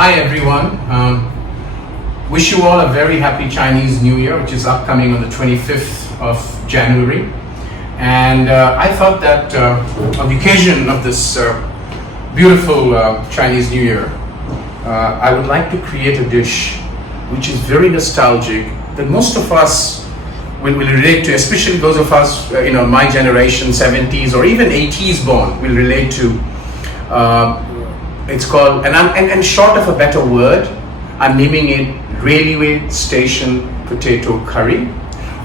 Hi everyone. Wish you all a very happy Chinese New Year, which is upcoming on the 25th of January. And I thought that on the occasion of this beautiful Chinese New Year, I would like to create a dish which is very nostalgic, that most of us will relate to, especially those of us, my generation, 70s or even 80s born, will relate to. It's called, and short of a better word, I'm naming it railway station potato curry,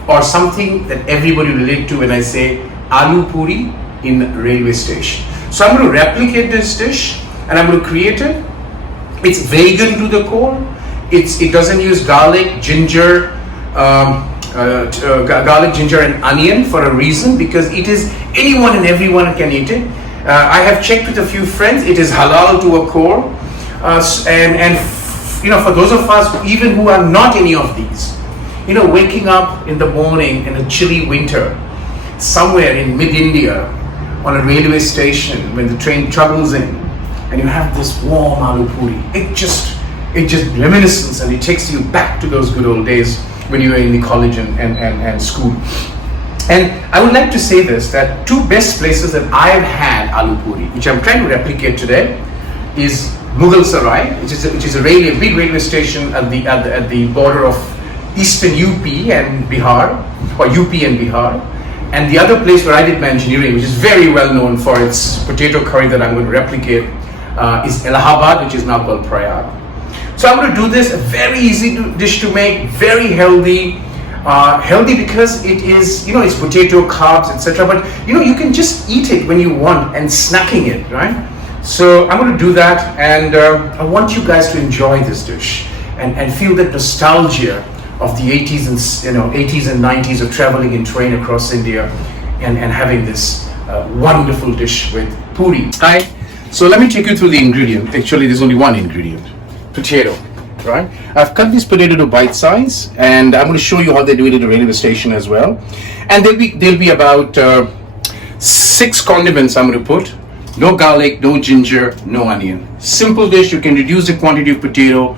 or something that everybody will relate to when I say Aloo Poori in railway station. So I'm going to replicate this dish and I'm going to create it. It's vegan to the core. It doesn't use garlic, ginger, and onion for a reason, because it is anyone and everyone can eat it. I have checked with a few friends. It is halal to a core, and for those of us even who are not any of these, waking up in the morning in a chilly winter, somewhere in mid-India, on a railway station when the train travels in, and you have this warm aloo puri. It just reminiscence, and it takes you back to those good old days when you were in the college and school. And I would like to say this, that two best places that I've had aloo puri, which I'm trying to replicate today, is Mughal Sarai, which is a big railway station at the border of eastern UP and Bihar, or UP and Bihar. And the other place where I did my engineering, which is very well known for its potato curry that I'm going to replicate, is Allahabad, which is now called Prayag. So I'm going to do this, a very easy dish to make, very healthy. Healthy because it is, it's potato, carbs, etc. But you can just eat it when you want and snacking it, right? So I'm going to do that, and I want you guys to enjoy this dish and feel that nostalgia of the 80s and 90s of traveling in train across India and having this wonderful dish with puri. Hi. So let me take you through the ingredient. Actually, there's only one ingredient: potato. Right? I've cut this potato to bite size, and I'm going to show you how they do it at the railway station as well. And there'll be about 6 condiments I'm going to put. No garlic, no ginger, no onion. Simple dish. You can reduce the quantity of potato.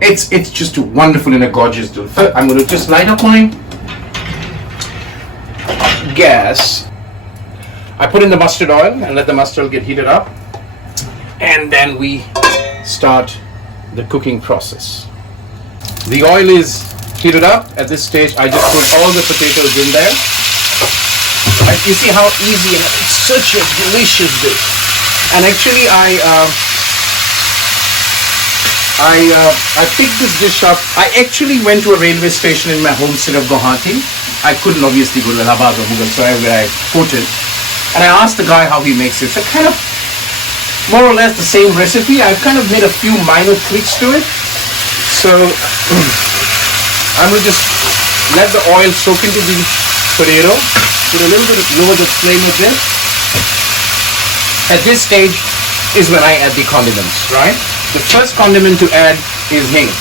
It's just wonderful and a gorgeous dish. I'm going to just light up my gas. I put in the mustard oil and let the mustard oil get heated up, and then we start the cooking process. The oil is heated up. At this stage, I just put all the potatoes in there. And you see how easy, and it's such a delicious dish. And actually, I picked this dish up. I actually went to a railway station in my home city of Guwahati. I couldn't obviously go to Allahabad or Mughal Sarai where I put it. And I asked the guy how he makes it. So kind of more or less the same recipe. I've kind of made a few minor tweaks to it. So I'm going to just let the oil soak into the potato. Put a little bit of lower the flame of this. At this stage is when I add the condiments, right? The first condiment to add is Hing.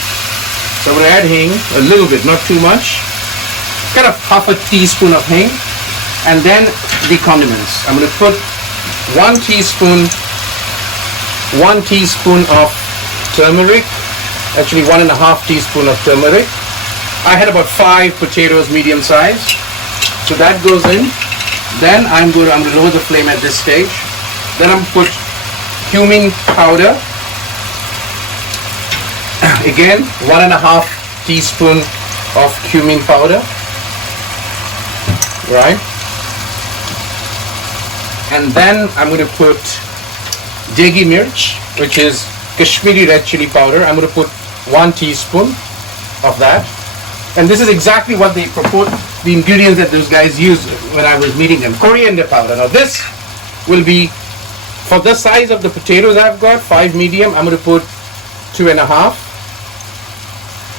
So I'm going to add Hing, a little bit, not too much. Kind of half a teaspoon of Hing. And then the condiments. I'm going to put 1 teaspoon of turmeric, actually 1.5 teaspoon of turmeric. I had about 5 potatoes, medium size. So that goes in. Then I'm going to lower the flame at this stage. Then I'm going to put cumin powder. Again, 1.5 teaspoon of cumin powder. Right. And then I'm going to put degi mirch, which is Kashmiri red chili powder. I'm going to put 1 teaspoon of that. And this is exactly what they propose, the ingredients that those guys used when I was meeting them. Coriander powder. Now this will be, for the size of the potatoes I've got, 5 medium, I'm going to put 2.5.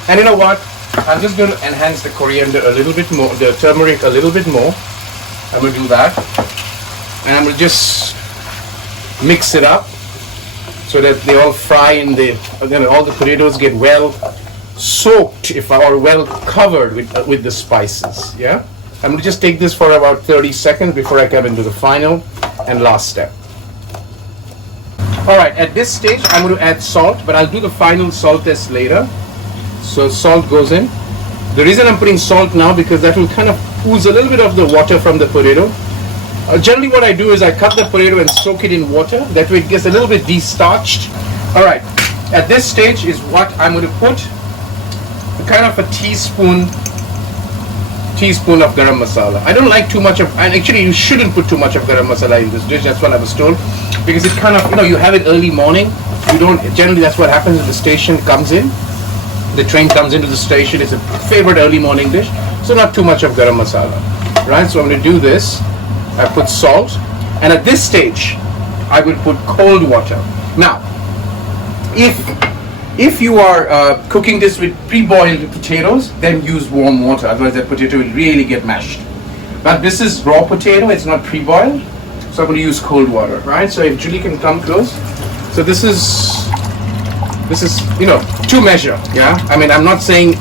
And you know what? I'm just going to enhance the coriander a little bit more, the turmeric a little bit more. I'm going to do that. And I'm going to just mix it up so that they all fry in all the potatoes get well soaked, or well covered with the spices. Yeah, I'm going to just take this for about 30 seconds before I come into the final and last step. All right, at this stage, I'm going to add salt, but I'll do the final salt test later. So salt goes in. The reason I'm putting salt now, because that will kind of ooze a little bit of the water from the potato. Generally what I do is I cut the potato and soak it in water. That way it gets a little bit de-starched. All right, at this stage is what I'm going to put kind of a teaspoon of garam masala. I don't like too much of, and actually you shouldn't put too much of garam masala in this dish. That's what I was told, because it kind of, you have it early morning. You don't, generally that's what happens when the station comes in. The train comes into the station. It's a favorite early morning dish. So not too much of garam masala, right? So I'm going to do this. I put salt, and at this stage I will put cold water. Now, if you are cooking this with pre-boiled potatoes, then use warm water, otherwise that potato will really get mashed. But this is raw potato, it's not pre-boiled, so I'm going to use cold water, right? So if Julie can come close. So this is to measure, yeah? I mean, I'm not saying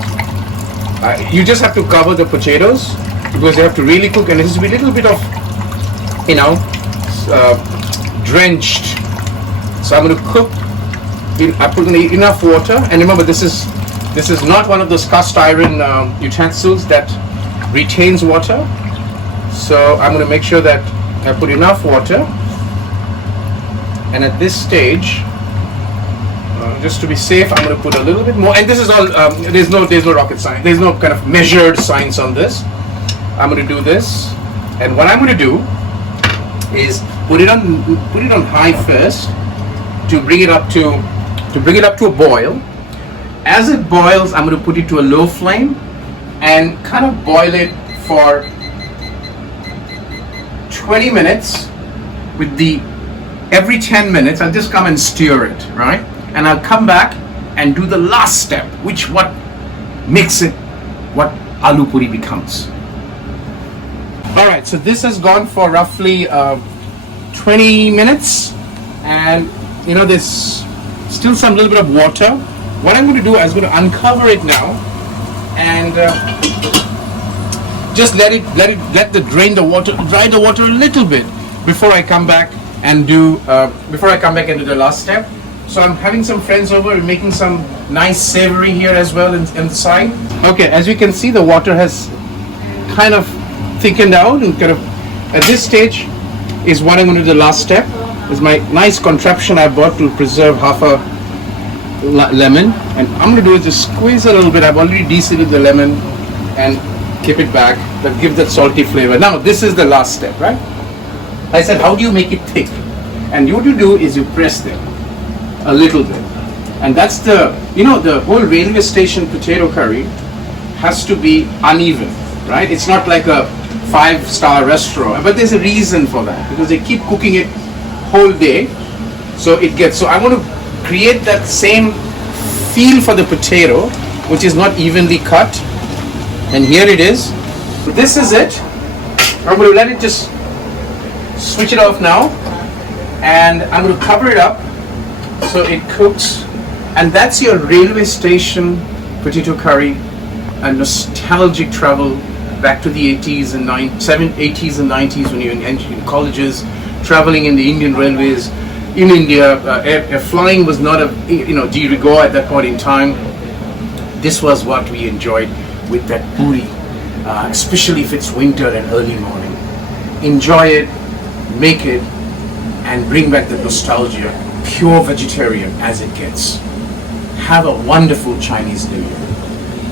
you just have to cover the potatoes, because they have to really cook, and it has to be a little bit of drenched. So I'm going to cook. I put in enough water, and remember, this is not one of those cast iron utensils that retains water. So I'm going to make sure that I put enough water, and at this stage, just to be safe, I'm going to put a little bit more. And this is all. There's no rocket science. There's no kind of measured science on this. I'm going to do this, and what I'm going to do is put it on high first to bring it up to a boil. As it boils, I'm going to put it to a low flame and kind of boil it for 20 minutes. Every 10 minutes, I'll just come and stir it, right? And I'll come back and do the last step, what makes it what aloo puri becomes. All right, so this has gone for roughly 20 minutes, and there's still some little bit of water. What I'm going to do is I'm going to uncover it now, and just dry the water a little bit before I come back and do the last step. So I'm having some friends over, making some nice savory here as well in the side. Okay, as you can see, the water has kind of thickened out, and kind of at this stage is what I'm going to do. The last step is my nice contraption I bought to preserve half a lemon, and I'm going to do is just squeeze a little bit. I've already de-seeded the lemon and keep it back, but give that salty flavor. Now this is the last step, right? I said, how do you make it thick? And what you do is you press them a little bit, and that's the whole railway station potato curry has to be uneven, right? It's not like a 5-star restaurant, but there's a reason for that, because they keep cooking it whole day, so I want to create that same feel for the potato, which is not evenly cut. And here it is. This is it. I'm going to let it just switch it off now, and I'm going to cover it up so it cooks, and that's your railway station potato curry, a nostalgic travel back to the 80s and 90s when you're in colleges, traveling in the Indian railways. In India, flying was not a de rigueur at that point in time. This was what we enjoyed with that poori, especially if it's winter and early morning. Enjoy it, make it, and bring back the nostalgia. Pure vegetarian as it gets. Have a wonderful Chinese New Year.